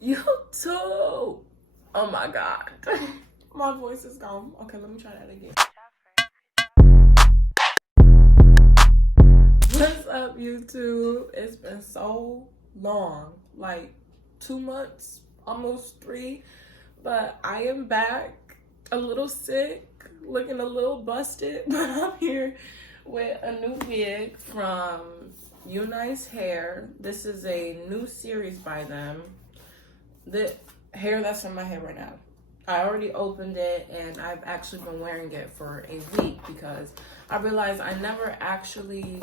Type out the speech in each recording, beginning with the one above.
You too. Oh my God. My voice is gone. Okay, let me try that again. What's up, YouTube? It's been so long, like 2 months, almost 3, but I am back, a little sick, looking a little busted, but I'm here with a new wig from UNice Hair. This is a new series by them. The hair that's in my head right now, I already opened it and I've actually been wearing it for a week because I realized I never actually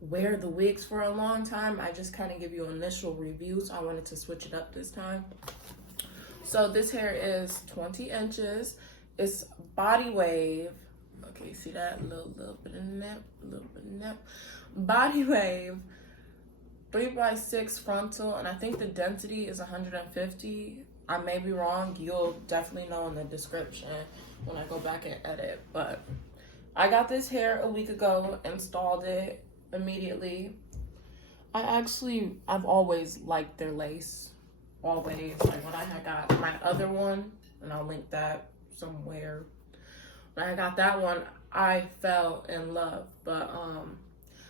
wear the wigs for a long time. I just kind of give you initial reviews. I wanted to switch it up this time. So this hair is 20 inches. It's Bodywave. Okay, see that? Little bit of nip, little bit of nip. Bodywave 3x6 frontal, and I think the density is 150. I may be wrong. You'll definitely know in the description when I go back and edit. But I got this hair a week ago, installed it immediately. I've always liked their lace. Always. Like when I had got my other one, and I'll link that somewhere. When I got that one, I fell in love. But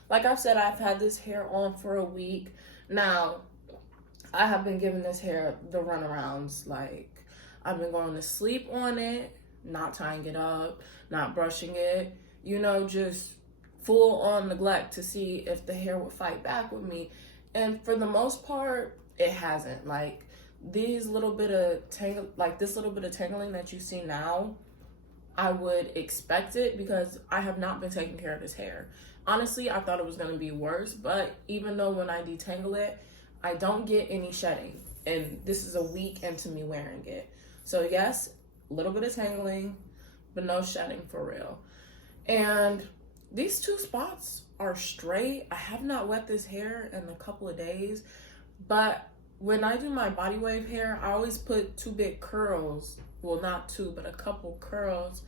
like I've said, I've had this hair on for a week. Now, I have been giving this hair the runarounds. Like, I've been going to sleep on it, not tying it up, not brushing it, you know, just full on neglect to see if the hair would fight back with me. And for the most part, it hasn't. Like, this little bit of tangling that you see now, I would expect it because I have not been taking care of this hair. Honestly, I thought it was going to be worse, but even though when I detangle it, I don't get any shedding. And this is a week into me wearing it. So yes, a little bit of tangling, but no shedding for real. And these 2 spots are straight. I have not wet this hair in a couple of days, but when I do my body wave hair, I always put 2 big curls. Well, not 2, but a couple curls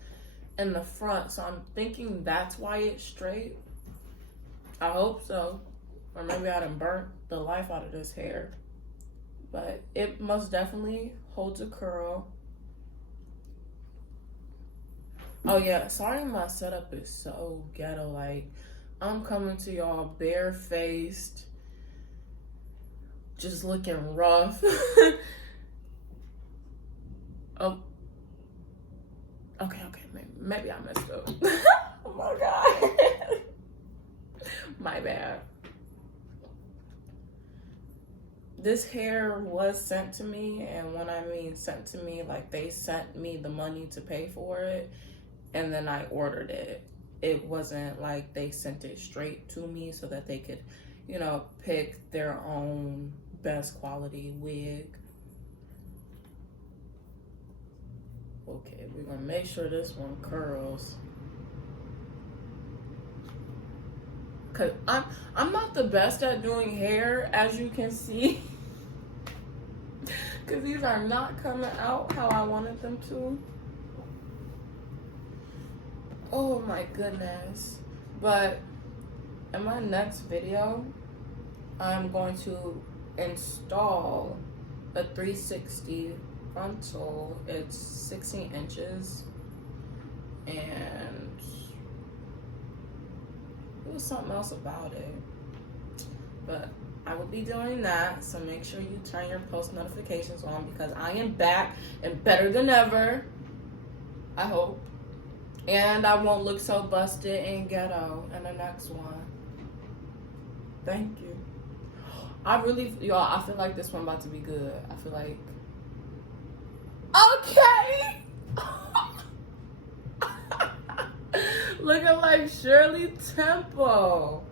in the front. So I'm thinking that's why it's straight. I hope so. Or maybe I done burnt the life out of this hair. But it most definitely holds a curl. Oh yeah, sorry my setup is so ghetto. Like, I'm coming to y'all barefaced, just looking rough. Oh, okay, maybe I messed up. Oh my God. My bad. This hair was sent to me, and when I mean sent to me, like they sent me the money to pay for it, and then I ordered it. It wasn't like they sent it straight to me so that they could, you know, pick their own best quality wig. Okay, we're gonna make sure this one curls. Cause I'm not the best at doing hair, as you can see. Cause these are not coming out how I wanted them to. Oh my goodness. But in my next video, I'm going to install a 360 frontal. It's 16 inches. And there was something else about it. But I will be doing that. So make sure you turn your post notifications on because I am back and better than ever. I hope. And I won't look so busted and ghetto in the next one. Thank you. I feel like this one about to be good. I feel like... Okay! Looking like Shirley Temple.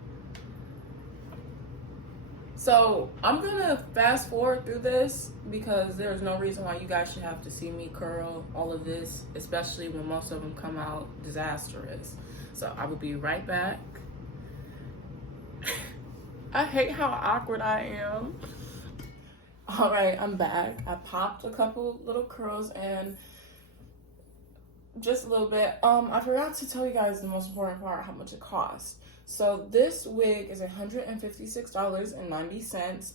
So I'm gonna fast forward through this because there's no reason why you guys should have to see me curl all of this, especially when most of them come out disastrous. So I will be right back. I hate how awkward I am. All right, I'm back. I popped a couple little curls and just a little bit. I forgot to tell you guys the most important part, how much it costs. So this wig is $156.90,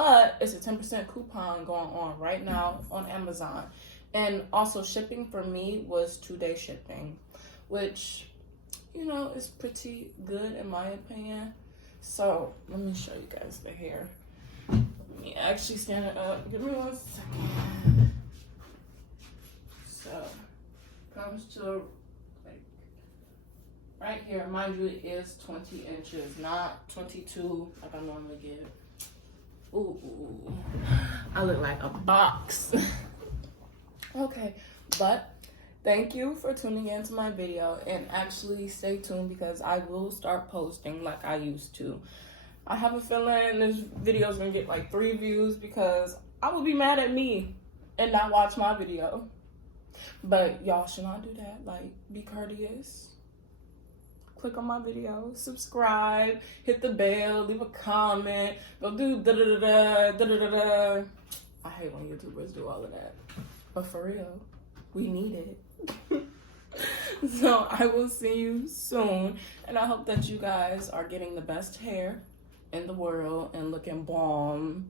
But it's a 10% coupon going on right now on Amazon. And also shipping for me was 2-day shipping, which, you know, is pretty good in my opinion. So let me show you guys the hair. Let me actually stand it up. Give me 1 second. So comes to like right here. Mind you, it is 20 inches, not 22 like I normally get. Ooh, I look like a box. Okay, but thank you for tuning into my video, and actually stay tuned because I will start posting like I used to. I have a feeling this video is gonna get like 3 views because I will be mad at me and not watch my video. But y'all should not do that. Like, be courteous. Click on my video, subscribe, hit the bell, leave a comment, go do da-da-da-da, da-da-da-da. I hate when YouTubers do all of that. But for real, we need it. So I will see you soon. And I hope that you guys are getting the best hair in the world and looking bomb.